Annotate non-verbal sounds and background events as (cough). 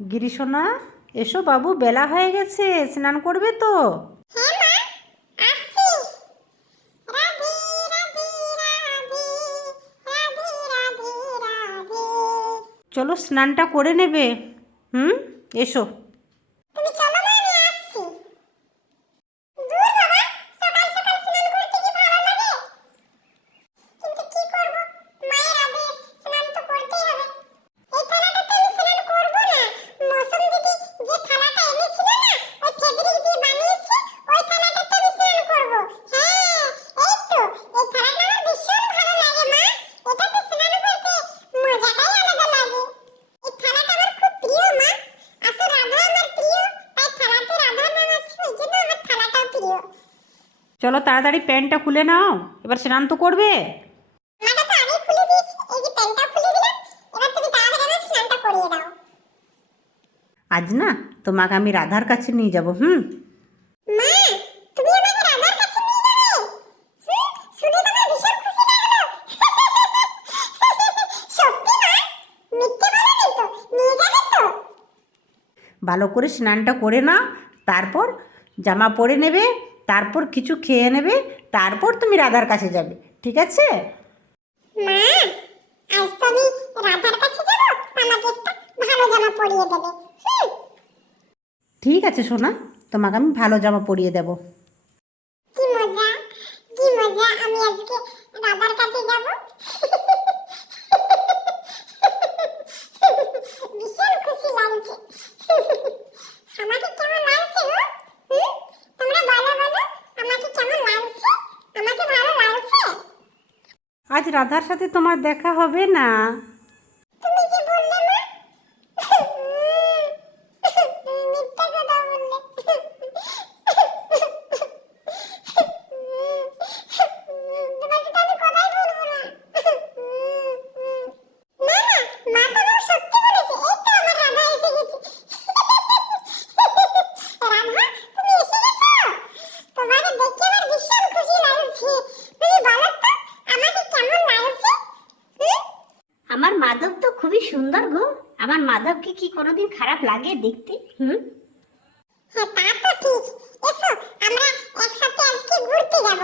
গিরিশোনা এসো বাবু বেলা হয়ে গেছে স্নান করবে তো? হ্যাঁ চলো স্নানটা করে নেবে। হুম এসো তুমি চলো মা আমি আসছি দূর বাবা সকাল সকাল স্নান করতে কি ভালো লাগে কিন্তু কি করব মায়ের আদেশ স্নান তো করতেই হবে এই থালাটাতে আমি স্নান করব না মৌসুম দিদি যে থালাটা এনেছিল না ওই ফেব্রিক দিয়ে বানিয়েছে ওই থালাটাতে আমি স্নান করব হ্যাঁ এই তো এই থালাটা আমার ভীষণ ভালো লাগে মা এটাতে স্নান করতে মজাটাই আলাদা লাগে এই থালাটা আমার খুব প্রিয় মা আসলে রাধা আমার প্রিয় তাই থালাতে রাধার নাম আছে ওই জন্য আমার থালাটাও প্রিয় চলো তাড়াতাড়ি প্যান্টটা খুলে নাও এবার স্নান তো করবে। আজ না তোমাকে আমি রাধার কাছে নিয়ে যাব হুম? (laughs) ভালো করে স্নানটা করে নাও তারপর জামা পরে নেবে তারপর কিছু খেয়ে নেবে তারপর তুমি রাধার কাছে যাবে ঠিক আছে? মা আজ তো আমি রাধার কাছে যাব আমাকে একটা ভালো জামা পরিয়ে দেবে ঠিক আছে সোনা তোমাকে আমি ভালো জামা পরিয়ে দেব। কি মজা কি মজা আমি আজকে রাধার কাছে যাব ভীষণ খুশি লাগছে আমাকে কেমন লাগছে গো হুম? তোমরা বলো বলো আমাকে কেমন লাগছে আমাকে ভালো লাগছে আজ রাধার সাথে তোমার দেখা হবে না। আমার মাধব তো খুবই সুন্দর গো। আমার মাধবকে কি কোনোদিন খারাপ লাগে দেখতে? হুম? হ্যাঁ তা তো ঠিক। এসো, আমরা একসাথে আজকে ঘুরতে যাব।